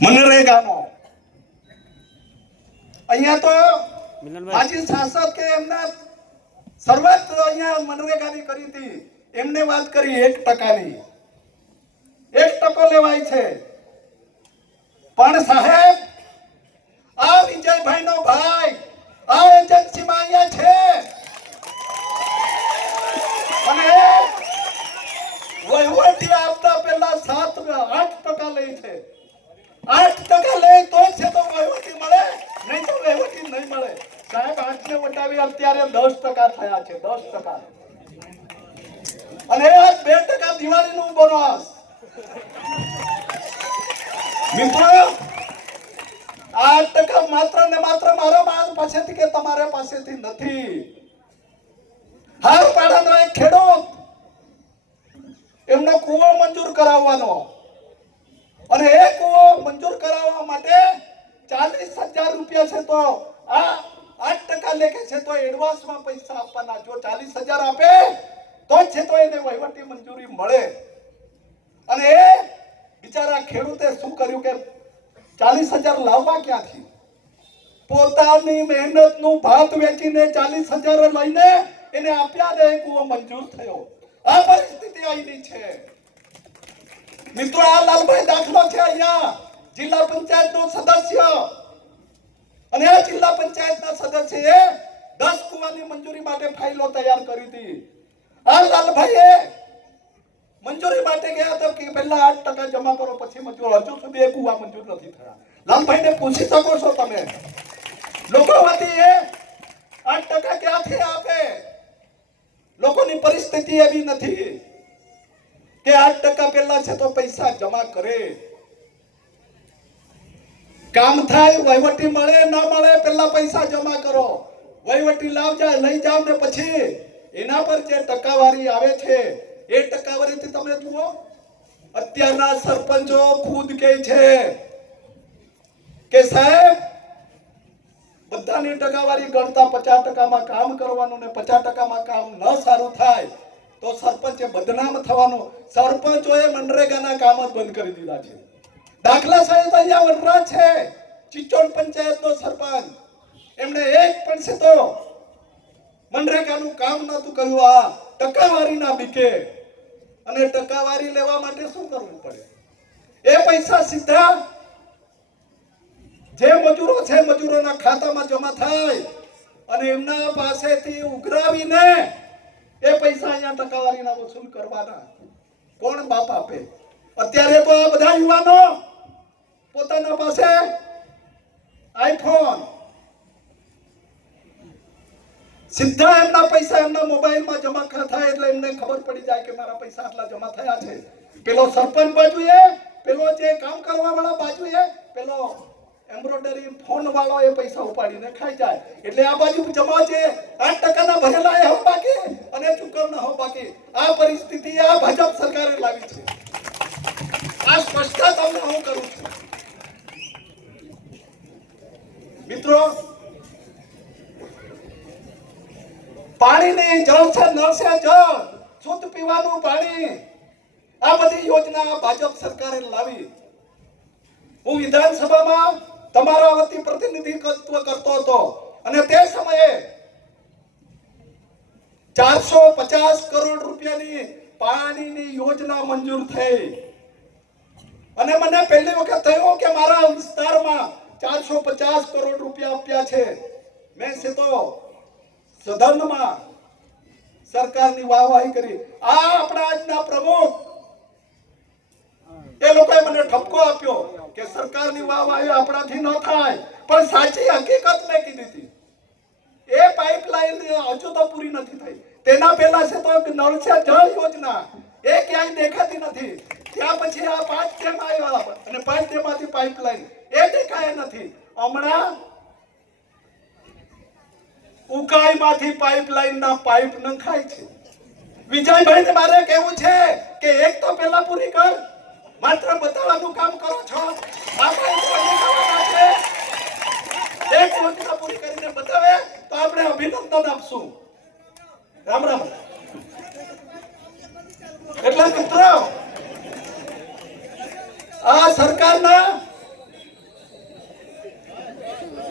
મનરેગાનો અહીંયા તો માજી સાંસદ કે એમના શરૂઆત અહીંયા મનરેગાની કરી હતી. એમને વાત કરી એક ટકાની. એક ટકો લેવાય છે. પણ સાહેબ આ વિજયભાઈ નો ભાઈ આ એજન્સીમાં અહીંયા છે. અને વહીવટી આપતા પહેલા સાત આઠ ટકા લે છે. આઠ ટકા લે તો છે તો વહીવટી મળે. તો વહીવટી નહીં મળે. સાહેબ આઠ ને અત્યારે દસ ટકા થયા છે, દસ ટકા. અને આજ બે ટકા દિવાળીનું બોનસ મિત્રો આઠ ટકા માત્ર ને માત્ર મારો માણસ પાસેથી કે તમારા પાસેથી નથી? હાલ પાડાનો એક ખેડૂત. એમનો કૂવો મંજૂર કરાવવાનો. અને એ કૂવો મંજૂર કરાવવા માટે ચાલીસ હજાર રૂપિયા છે તો આ આઠ ટકા લેખે છે તો એડવાન્સમાં પૈસા આપવાના. જો ચાલીસ હજાર આપે, તો છે તો એને વહીવટી મંજૂરી મળે. અને એ બિચારા ખેડૂતે શું કર્યું કે ચાલીસ હજાર લાવવા ક્યાંથી? પોતાની મહેનતનું ભાત વેચીને ચાલીસ હજાર લઈને એને આપ્યા ને કુવો મંજૂર થયો. આ પરિસ્થિતિ અહીંની છે. મિત્રો, આ લાલભાઈ દાખલો છે અહીંયા. જિલ્લા પંચાયતનો સદસ્ય. અને આ જિલ્લા પંચાયતના સદસ્યએ દસ કુવાની મંજૂરી માટે ફાઇલો તૈયાર કરી હતી. આ લાલભાઈએ મંજૂરી માટે ગયા તો કે પહેલા આઠ ટકા જમા કરો, પછી મંજૂર. હજુ સુધી એ કુવા મંજૂર નથી થયા. લાલભાઈને પૂછી શકો છો તમે. લોકો વતી એ આઠ ટકા ક્યાંથી આપે? લોકોની પરિસ્થિતિ એવી નથી. કે આઠ ટકા પહેલા છે તો પૈસા જમા કરે. કામ થાય, વહીવટી મળે, ના મળે, પહેલા પૈસા જમા કરો. વહીવટી લાભ જાય લઈ જાવ ને પછી એના પર જે ટકાવારી આવે છે, એ ટકાવારીથી તમે જુઓ, અત્યારના સરપંચો ખુદ કે છે કે સાહેબ, બધાની ટકાવારી ગણતા પચાસ ટકામાં કામ કરવાનું ને પચાસ ટકામાં કામ ન સારું થાય. તો સરપંચે બદનામ થવાનું, સરપંચોએ મનરેગાના કામ જ બંધ કરી દીધા છે. દાખલા સાહેબ અહીંયા વનરા છે, ચિચોડ પંચાયતનો સરપંચ. એમણે એક પણ તો મનરેગાનું કામ નતું કર્યું આ ટકાવારીના બીકે. અને ટકાવારી લેવા માટે શું કરવું પડે? એ પૈસા સીધા જે મજૂરો છે, મજૂરોના ખાતામાં જમા થાય અને એમના પાસેથી ઉઘરાવીને એ પૈસા અહીંયા ટકાવારીના વસૂલ કરવાના. કોણ બાપ આપે? અત્યારે તો આ બધા યુવાનો પોતાના પાસે આઈફોન. સીધા એમના પૈસા એમના મોબાઈલમાં જમા થાય એટલે એમને ખબર પડી જાય કે મારા પૈસા આટલા જમા થયા છે. પેલો સરપંચ બાજુએ, પેલો જે કામ કરવા વાળા બાજુએ, પેલો એમ્બ્રોઇડરી ફોન વાળો એ પૈસા ઉપાડીને ખાઈ જાય. એટલે આ બાજુ જમા છે. આઠ ટકાના ભરેલા એ હમ બાકી અને ચૂકવણા હમ બાકી આ પરિસ્થિતિ આ ભાજપ સરકારે લાવી છે. આ સ્પષ્ટતા તમને હું કરું છું. મિત્રો, પાણીની જળ છે, નળ છે, જળ. શુદ્ધ પીવાનું પાણી. આ બધી યોજના ભાજપ સરકારે લાવી. હું વિધાનસભામાં તમારા વતી પ્રતિનિધિત્વ કરતો હતો. અને તે સમયે ચારસો પચાસ કરોડ રૂપિયાની પાણીની યોજના મંજૂર થઈ. અને મને પહેલી વખત થયું કે મારા વિસ્તારમાં ચારસો પચાસ કરોડ રૂપિયા આપ્યા છે. મેં સીધો સદનમાં સરકારની વાહવાહી કરી. આ આપણા આજના પ્રમુખ એ લોકોએ મને ઠપકો આપ્યો કે સરકારની વાહવાહી આપણાથી ન થાય. પણ સાચી હકીકત મેં કીધી હતી. એ પાઇપલાઇન હજુ તો પૂરી નથી થઈ. તેના પહેલા છે તો નળ છે જળ યોજના. એ ક્યાંય દેખાતી નથી. ત્યાં પછી આ પાંચ ડેમ આવ્યા અને પાંચ ડેમમાંથી પાઇપલાઇન એ દેખાય નથી. હમણાં ઉકાઈમાંથી પાઇપલાઇન ના પાઇપ નખાય છે. વિજયભાઈને મારે કહેવું છે કે એક તો પહેલા પૂરી કર માત્ર બતાવવાનું કામ કરો છો. એક યોજના પૂરી કરીને બતાવે તો આપણે અભિનંદન આપશું. રામ રામ. એટલે મિત્રો, આ સરકારના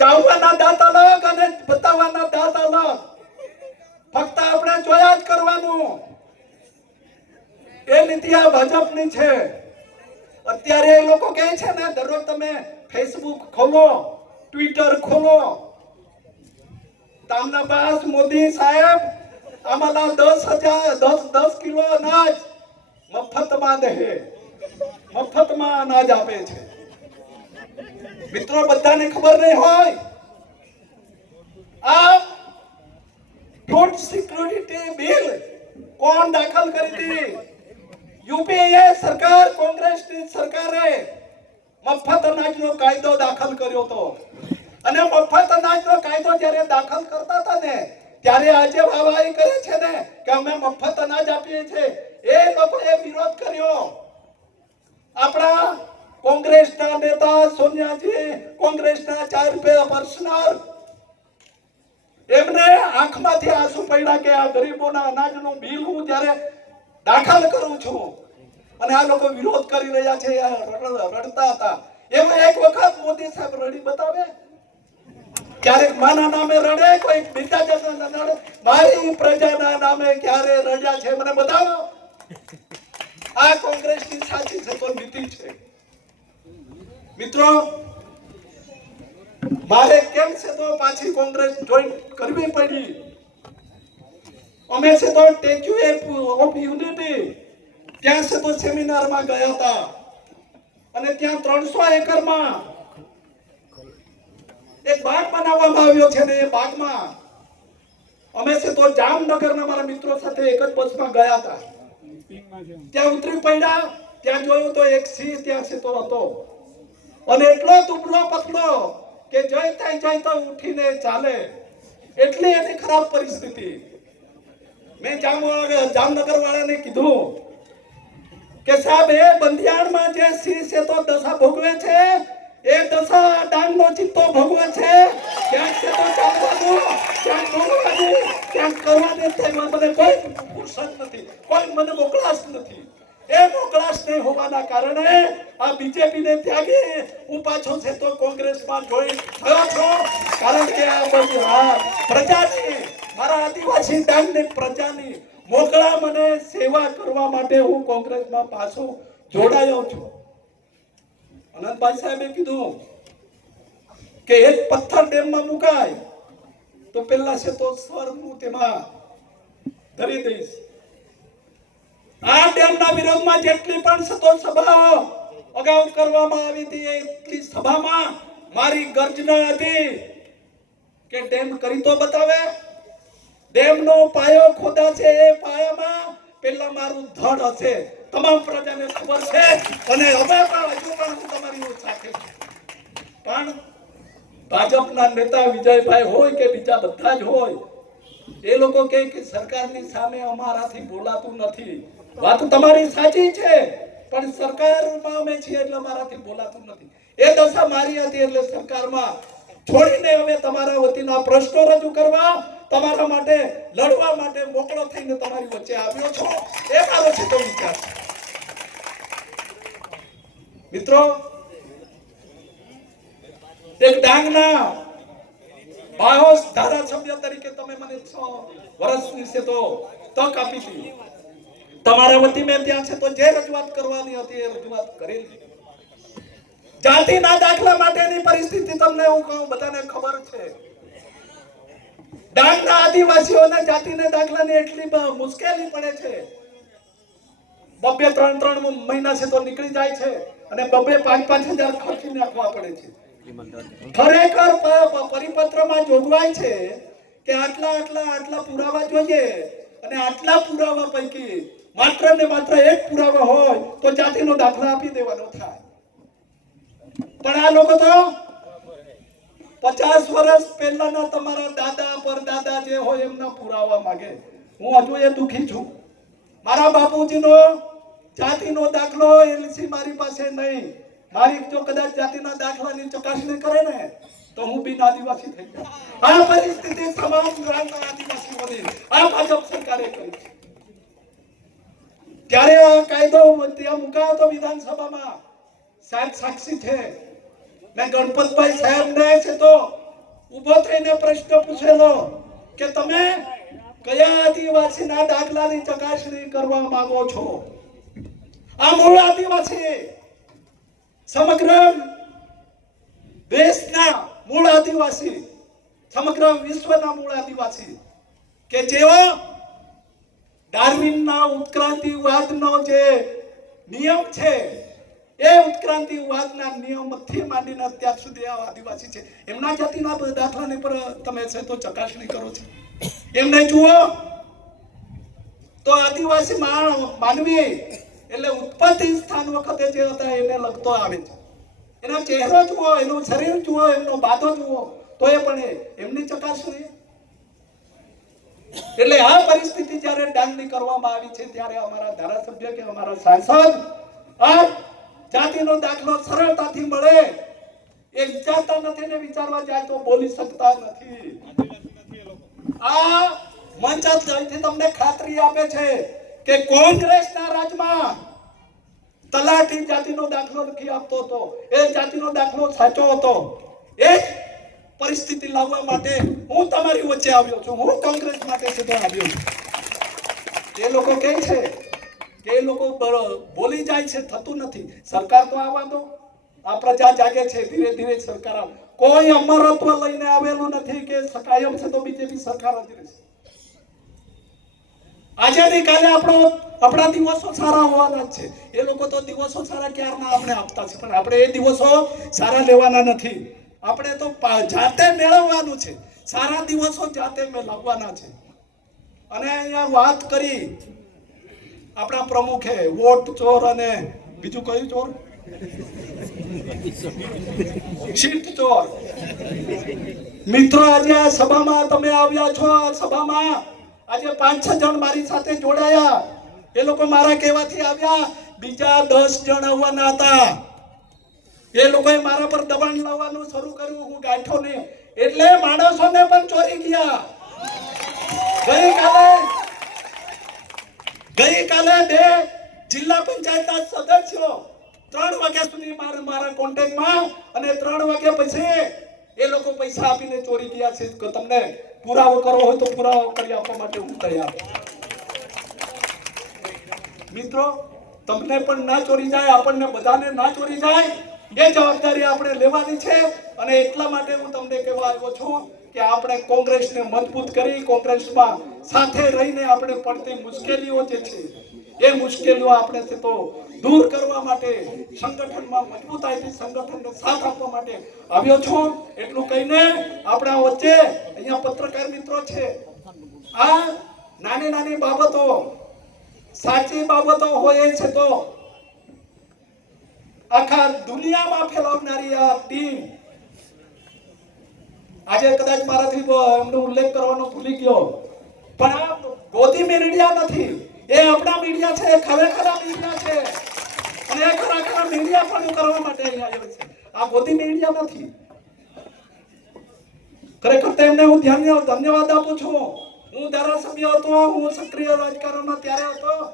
ચાવવાના દાંત અલગ અને બતાવવાના દાંત અલગ ફક્ત આપણે જોયા જ કરવાનું. એ નીતિ આ ભાજપની છે. અત્યારે એ લોકો કહે છે ને, દરરોજ તમે ફેસબુક ખોલો ટ્વિટર ખોલો. તામના પાસ મોદી સાહેબ આમાંના દસ હજાર, દસ દસ કિલો અનાજ મફતમાં દે મફતમાં અનાજ આપે છે. મિત્રો, બધાને ખબર નહીં હોય? આ ફૂડ સિક્યુરિટી બિલ કોણ દાખલ કરી હતી? યુપીએ સરકાર, કોંગ્રેસની સરકારે મફત અનાજનો કાયદો દાખલ કર્યો હતો. અને મફત અનાજનો કાયદો જ્યારે દાખલ કરતા હતા ને, ત્યારે આજે વાવાઈ કરે છે ને, કે અમે મફત અનાજ આપીએ છીએ એ લોકોએ વિરોધ કર્યો. આપણા કોંગ્રેસના નેતા સોનિયાજી, કોંગ્રેસના ચાર રૂપિયા પર્સનલ, એમને આંખમાંથી આંસુ પડ્યા કે આ ગરીબોના અનાજનું બિલ હું જ્યારે દાખલ કરું છું. અને આ લોકો વિરોધ કરી રહ્યા છે રડતા હતા. એમાં એક વખત મોદી સાહેબ રડી બતાવે. ક્યારેક માના નામે રડે, કોઈ બીજા જણના રડે. મારી પ્રજાના નામે ક્યારે રડ્યા છે, મને બતાવો. આ કોંગ્રેસની સાચી છે નીતિ છે. મિત્રો, મારે કેમ છે તો પાછી કોંગ્રેસ જોઈન કરવી પડી? અમે છે તો ટેચ્યુ ઓફ યુનિટી ત્યાં છે તો સેમિનારમાં ગયા હતા. અને ત્યાં ત્રણસો એકરમાં એક બાગ બનાવવામાં આવ્યો છે ને એ બાગમાં અમે છે તો જામનગરના મારા મિત્રો સાથે એક જ બસમાં ગયા હતા. ત્યાં ઉતરી પડ્યા, ત્યાં જોયું તો એક સિંહ ત્યાં છે તો હતો. અને એટલો દુબળો પતલો કે જય ત્યાં જઈ તો ઉઠીને ચાલે. એટલી એની ખરાબ પરિસ્થિતિ. મેં જામ જામનગર વાળાને કીધું કે સાહેબ, એ બંધિયાણમાં જે સિંહ છે તો દશા ભોગવે છે? એ દશા ડાંગનો ચિત્તો ભોગવે છે? ક્યાંક છે તો ચાલવાનું ક્યાંક ભોગવાનું ક્યાંક કરવાની તેમાં મને કોઈ ફુરસદ નથી, કોઈ મને મોકલાશ નથી. એ મોકલાશ નહીં હોવાના કારણે આ બીજેપી ને ત્યાગી હું પાછો છે તો કોંગ્રેસમાં જોઈન થયો છો. કારણ કે આ બધી પ્રજાની, મારા આદિવાસી ડાંગની પ્રજાની મોકળા મને સેવા કરવા માટે હું કોંગ્રેસમાં પાછો જોડાયો છું. અનંતભાઈ સાહેબે કીધું કે એક પથ્થર ડેમમાં મુકાય તો પેલા છે તો સ્વર હું તેમાં ધરી દઈશ. આ ડેમના વિરોધમાં જેટલી પણ સતો સભાઓ અગાઉ કરવામાં આવી હતી, એટલી સભામાં મારી ગર્જના હતી કે ડેમ કરી તો બતાવે. ડેમનો પાયો ખોદાશે એ પાયામાં પેલા મારું ધડ હશે. તમામ પ્રજાને ખબર છે. અને હવે પણ હજુ પણ હું તમારી સાથે પણ ભાજપના નેતા વિજયભાઈ હોય કે બીજા બધા જ હોય, એ લોકો કહે કે સરકારની સામે અમારાથી બોલાતું નથી. વાત તમારી સાચી છે, પણ સરકારમાં અમે છીએ એટલે મારાથી બોલાતું નથી. એ દશા મારી હતી એટલે સરકારમાં છોડીને અમે તમારા વતીના પ્રશ્નો રજૂ કરવા તમારા માટે, લડવા માટે મોકળો થઈને તમારી વચ્ચે આવ્યો છો. એ મારો છે તો વિચાર મિત્રો, એક ડાંગના બાહોશ ધારાસભ્ય તરીકે તમે મને છ વર્ષની છે તો તક આપી હતી તમારા વતી મેં ત્યાં છે તો જે રજૂઆત કરવાની હતી એ રજૂઆત કરેલી જાતિના દાખલા માટેની પરિસ્થિતિ તમને હું કહું, બધાને ખબર છે. ડાંગના આદિવાસીઓના જાતિના દાખલાની એટલી મુશ્કેલી પડે છે. બબે ત્રણ ત્રણ મહિના છે તો નીકળી જાય છે અને બબે પાંચ પાંચ હજાર ખર્ચી નાખવા પડે છે. ખરેખર પરિપત્રમાં જોગવાઈ છે કે આટલા આટલા આટલા પુરાવા જોઈએ અને આટલા પુરાવા પૈકી માત્ર ને માત્ર એક પુરાવા હોય તો જાતિનો દાખલા આપી દેવાનો થાય. પણ આ લોકો તો પચાસ વર્ષ પહેલાના તમારા દાદા, પરદાદા જે હોય એમના પુરાવા માંગે. હું હજુ એ દુઃખી છું. મારા બાપુજીનો જાતિનો દાખલો એલસી મારી પાસે નહીં. મારી જો કદાચ જાતિના દાખલાની ચકાસણી કરે ને, તો હું બિન આદિવાસી થઈ જાઉં. આ પરિસ્થિતિ તમામ ગ્રામના આદિવાસીઓની, આ ભાજપ સરકારે કરી છે. ત્યારે આ કાયદો ત્યાં મુકાયો હતો વિધાનસભામાં સાહેબ સાક્ષી છે. મેં ગણપતભાઈ સાહેબને છે તો ઊભો થઈને પ્રશ્ન પૂછેલો કે તમે કયા આદિવાસીના દાખલાની ચકાસણી કરવા માંગો છો? આ મૂળ આદિવાસી સમગ્ર દેશના મૂળ આદિવાસી, સમગ્ર વિશ્વના મૂળ આદિવાસી કે જેઓ ડાર્વિનના ઉત્ક્રાંતિવાદનો જે નિયમ છે એ ઉત્ક્રાંતિવાદના નિયમથી માંડીને અત્યાર સુધી આ આદિવાસી છે. એમના જાતિના દાખલાની પર તમે છે તો ચકાસણી કરો છો. એમને જુઓ. તો આદિવાસી માનવી એટલે ઉત્પત્તિ સ્થાન વખતે જે હતા એને લગતો આવે છે. એનો ચહેરો જુઓ, એનું શરીર જુઓ, એમનો બાધો જુઓ તો એ પણ એમની ચકાસણી. એટલે આ પરિસ્થિતિ જ્યારે ડાંગની કરવામાં આવી છે, ત્યારે અમારા ધારાસભ્ય કે અમારા સાંસદ આ જાતિનો દાખલો સરળતાથી મળે. એ વિચારતા નથી ને વિચારવા જાય તો બોલી શકતા નથી. આ મંચ જયથી તમને ખાતરી આપે છે કે કોંગ્રેસના રાજમાં તલાટી જાતિનો દાખલો નથી આપતો હતો. એ જાતિનો દાખલો સાચો હતો. એ પરિસ્થિતિ લાવવા માટે હું તમારી વચ્ચે આવ્યો છું. હું કોંગ્રેસ માટે સીધો આવ્યો છું. એ લોકો કહે છે કે એ લોકો બોલી જાય છે, થતું નથી. સરકાર તો આવવા દો આ પ્રજા જાગે છે, ધીરે ધીરે સરકાર આવે. કોઈ અમરત્વ લઈને આવેલું નથી કે કાયમ છે તો બીજેપી સરકાર જ રહેશે. આજે ને કાલે આપણો, આપણા દિવસો સારા હોવાના જ છે. એ લોકો તો દિવસો સારા ક્યારના આપણે આપતા છે? પણ આપણે એ દિવસો સારા લેવાના નથી. આપણે તો જાતે મેળવવાનું છે. સારા દિવસો જાતે મેળવવાના છે. અને અહીંયા વાત કરી આપણા પ્રમુખે વોટ ચોર અને બીજું કયું ચોર? સીટ ચોર. મિત્રો, આજે આ સભામાં તમે આવ્યા છો, આ સભામાં આજે પાંચ છ જણ મારી સાથે જોડાયા. એ લોકો મારા કહેવાથી આવ્યા, બીજા દસ જણ આવવાના હતા. એ લોકોએ મારા પર દબાણ લાવવાનું શરૂ કર્યું, હું ગાંઠો ને એટલે માણસોને પણ ચોરી ગયા. ગઈકાલે ગઈકાલે બે જિલ્લા પંચાયતના સદસ્યો ત્રણ વાગ્યા સુધી મારા મારા કોન્ટેક્ટમાં અને ત્રણ વાગ્યા પછી એ લોકો પૈસા આપીને ચોરી ગયા છે. કે તમને પુરાવો કરવો હોય તો પુરાવો કરી આપવા માટે હું તૈયાર મિત્રો, તમને પણ ના ચોરી જાય, આપણને બધાને ના ચોરી જાય. એ જવાબદારી આપણે લેવાની છે અને એટલા માટે હું તમને કહેવા આવ્યો છું કે આપણે કોંગ્રેસને મજબૂત કરી, કોંગ્રેસમાં સાથે રહીને આપણે પડતી મુશ્કેલીઓ જે છે, એ મુશ્કેલીઓ આપણે તો દૂર કરવા માટે, સંગઠનમાં મજબૂતાઈથી સંગઠનને સાથ આપવા માટે આવ્યો છું. એટલું કહીને આપણા વચ્ચે અહીંયા પત્રકાર મિત્રો છે. આ નાની નાની બાબતો, સાચી બાબતો હોય છે તો આખા દુનિયામાં ફેલાવનારી આ ટીમ આજે કદાચ મારાથી એમનો ઉલ્લેખ કરવાનો ભૂલી ગયો. પણ આ ગોદી મીડિયા નથી. એ આપણા મીડિયા છે ખરેખર મીડિયા છે. અને એ ખરા ખરા મીડિયા પણ કરવા માટે અહીંયા આવ્યો છે. આ ગોદી મીડિયા નથી. ખરેખર તેમને હું ધ્યાન ધન્યવાદ આપું છું. હું ધારાસભ્ય હતો, હું સક્રિય રાજકારણમાં ત્યારે હતો.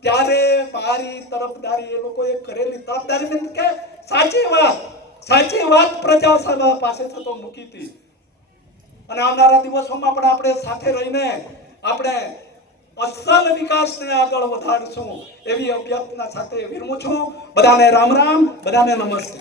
ત્યારે મારી તરફદારી એ લોકોએ કરેલી તરફદારી કે સાચી વાત સાચી વાત પ્રજા સભા પાસે થતો મૂકી હતી. અને આવનારા દિવસોમાં પણ આપણે સાથે રહીને આપણે અસલ વિકાસને આગળ વધારશું એવી અભ્યર્થના સાથે વિરમું છું. બધાને રામ રામ, બધાને નમસ્તે